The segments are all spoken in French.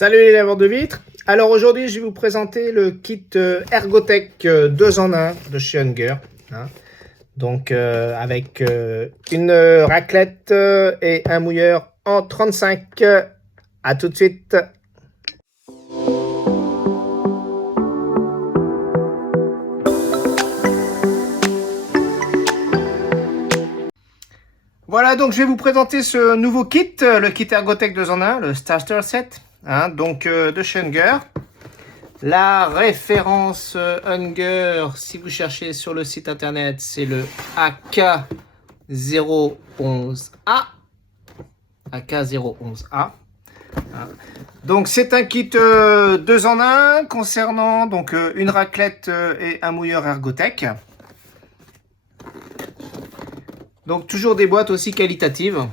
Salut les laveurs de vitres. Alors aujourd'hui, je vais vous présenter le kit Ergotech 2 en 1 de chez Unger. Donc avec une raclette et un mouilleur en 35. À tout de suite. Voilà, donc je vais vous présenter ce nouveau kit, le kit Ergotech 2 en 1, le Starter Set, donc de chez Unger. La référence Unger, si vous cherchez sur le site internet, c'est le AK011A. AK011A. Donc c'est un kit 2 en 1 concernant donc une raclette et un mouilleur Ergotech. Donc toujours des boîtes aussi qualitatives.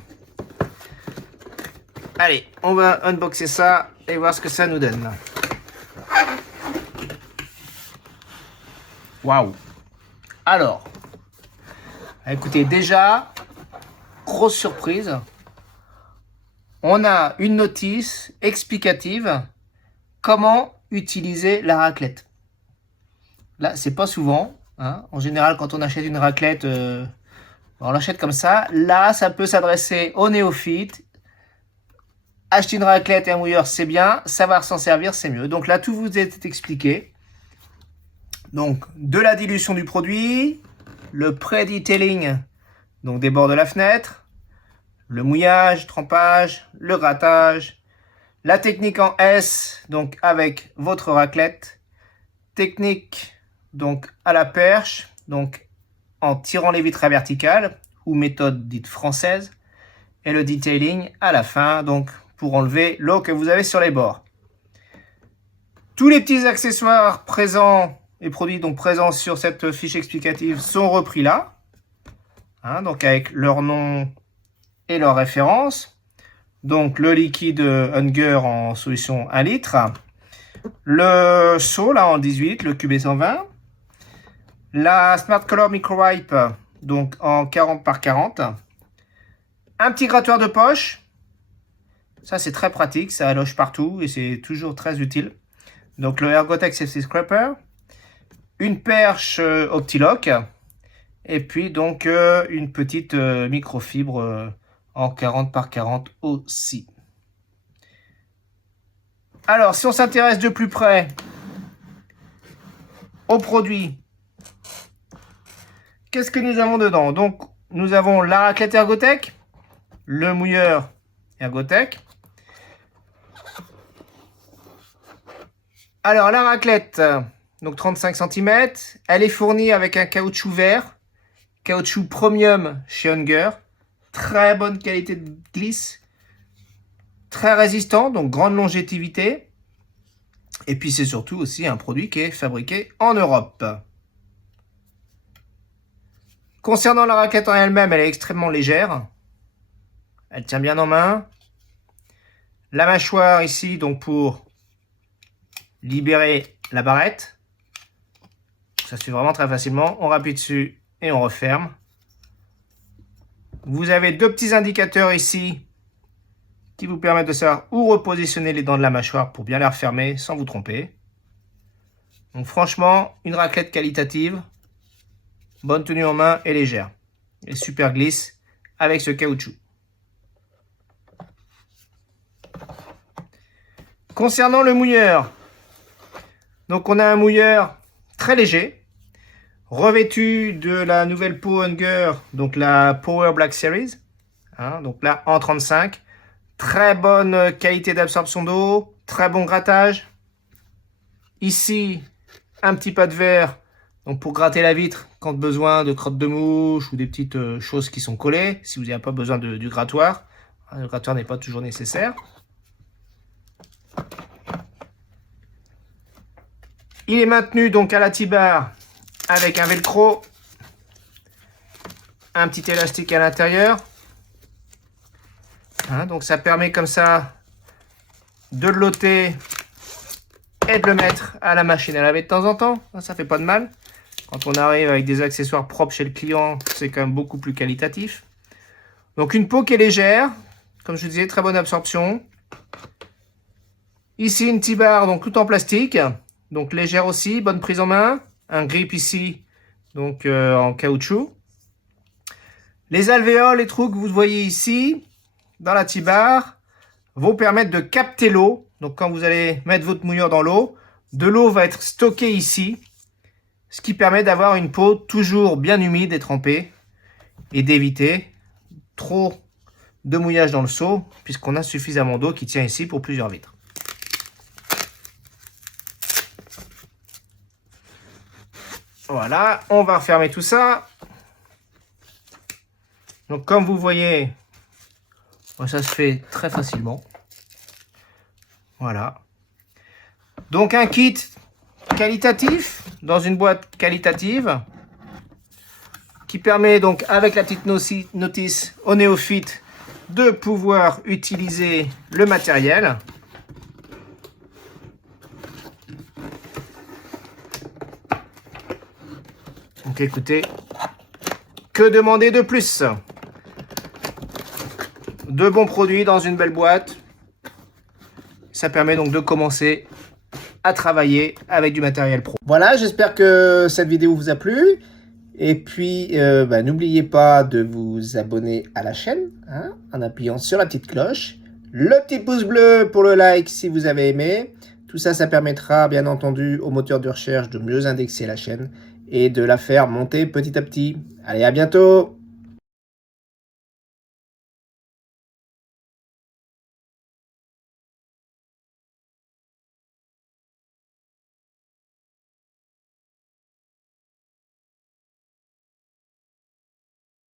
Allez, on va unboxer ça et voir ce que ça nous donne. Waouh! Alors, écoutez, déjà, grosse surprise. On a une notice explicative comment utiliser la raclette. Là, c'est pas souvent. En général, quand on achète une raclette, on l'achète comme ça. Là, ça peut s'adresser aux néophytes. Acheter une raclette et un mouilleur, c'est bien. Savoir s'en servir, c'est mieux. Donc là, tout vous est expliqué. Donc, de la dilution du produit, le pré-detailing, donc des bords de la fenêtre, le mouillage, trempage, le grattage, la technique en S, donc avec votre raclette, technique donc à la perche, donc en tirant les vitres à verticale, ou méthode dite française, et le detailing à la fin, donc pour enlever l'eau que vous avez sur les bords. Tous les petits accessoires présents et produits donc présents sur cette fiche explicative sont repris là, donc avec leur nom et leur référence. Donc le liquide Unger en solution 1 litre, le seau là en 18, le QB120, la Smart Color Micro Wipe donc en 40 par 40, un petit grattoir de poche. Ça, c'est très pratique, ça loge partout et c'est toujours très utile. Donc, le Ergotech Safety Scraper, une perche Optilock, et puis donc une petite microfibre en 40 par 40 aussi. Alors, si on s'intéresse de plus près aux produits, qu'est-ce que nous avons dedans? Donc, nous avons la raclette Ergotech, le mouilleur Ergotech. Alors, la raclette, donc 35 cm, elle est fournie avec un caoutchouc vert, caoutchouc premium chez Unger, très bonne qualité de glisse, très résistant, donc grande longévité. Et puis, c'est surtout aussi un produit qui est fabriqué en Europe. Concernant la raclette en elle-même, elle est extrêmement légère. Elle tient bien en main. La mâchoire ici, donc pour libérer la barrette. Ça se fait vraiment très facilement. On appuie dessus et on referme. Vous avez deux petits indicateurs ici qui vous permettent de savoir où repositionner les dents de la mâchoire pour bien les refermer sans vous tromper. Donc franchement, une raclette qualitative, bonne tenue en main et légère. Et super glisse avec ce caoutchouc. Concernant le mouilleur, donc on a un mouilleur très léger, revêtu de la nouvelle peau Unger, donc la Power Black Series, donc là en 35, très bonne qualité d'absorption d'eau, très bon grattage. Ici, un petit pas de verre, donc pour gratter la vitre quand besoin de crottes de mouche ou des petites choses qui sont collées, si vous n'avez pas besoin du grattoir. Le grattoir n'est pas toujours nécessaire. Il est maintenu donc à la T-bar avec un velcro, un petit élastique à l'intérieur. Donc ça permet comme ça de le loter et de le mettre à la machine à laver de temps en temps. Ça fait pas de mal. Quand on arrive avec des accessoires propres chez le client, c'est quand même beaucoup plus qualitatif. Donc une peau qui est légère, comme je vous disais, très bonne absorption. Ici, une T-bar, donc tout en plastique. Donc légère aussi, bonne prise en main. Un grip ici, donc en caoutchouc. Les alvéoles, les trous que vous voyez ici, dans la T-bar, vont permettre de capter l'eau. Donc quand vous allez mettre votre mouilleur dans l'eau, de l'eau va être stockée ici, ce qui permet d'avoir une peau toujours bien humide et trempée et d'éviter trop de mouillage dans le seau puisqu'on a suffisamment d'eau qui tient ici pour plusieurs litres. Voilà, on va refermer tout ça. Donc comme vous voyez, ça se fait très facilement. Voilà. Donc un kit qualitatif dans une boîte qualitative qui permet donc avec la petite notice aux néophytes de pouvoir utiliser le matériel. Donc écoutez, que demander de plus? De bons produits dans une belle boîte. Ça permet donc de commencer à travailler avec du matériel pro. Voilà, j'espère que cette vidéo vous a plu. Et puis, n'oubliez pas de vous abonner à la chaîne en appuyant sur la petite cloche. Le petit pouce bleu pour le like si vous avez aimé. Tout ça, ça permettra bien entendu au moteur de recherche de mieux indexer la chaîne et de la faire monter petit à petit. Allez, à bientôt!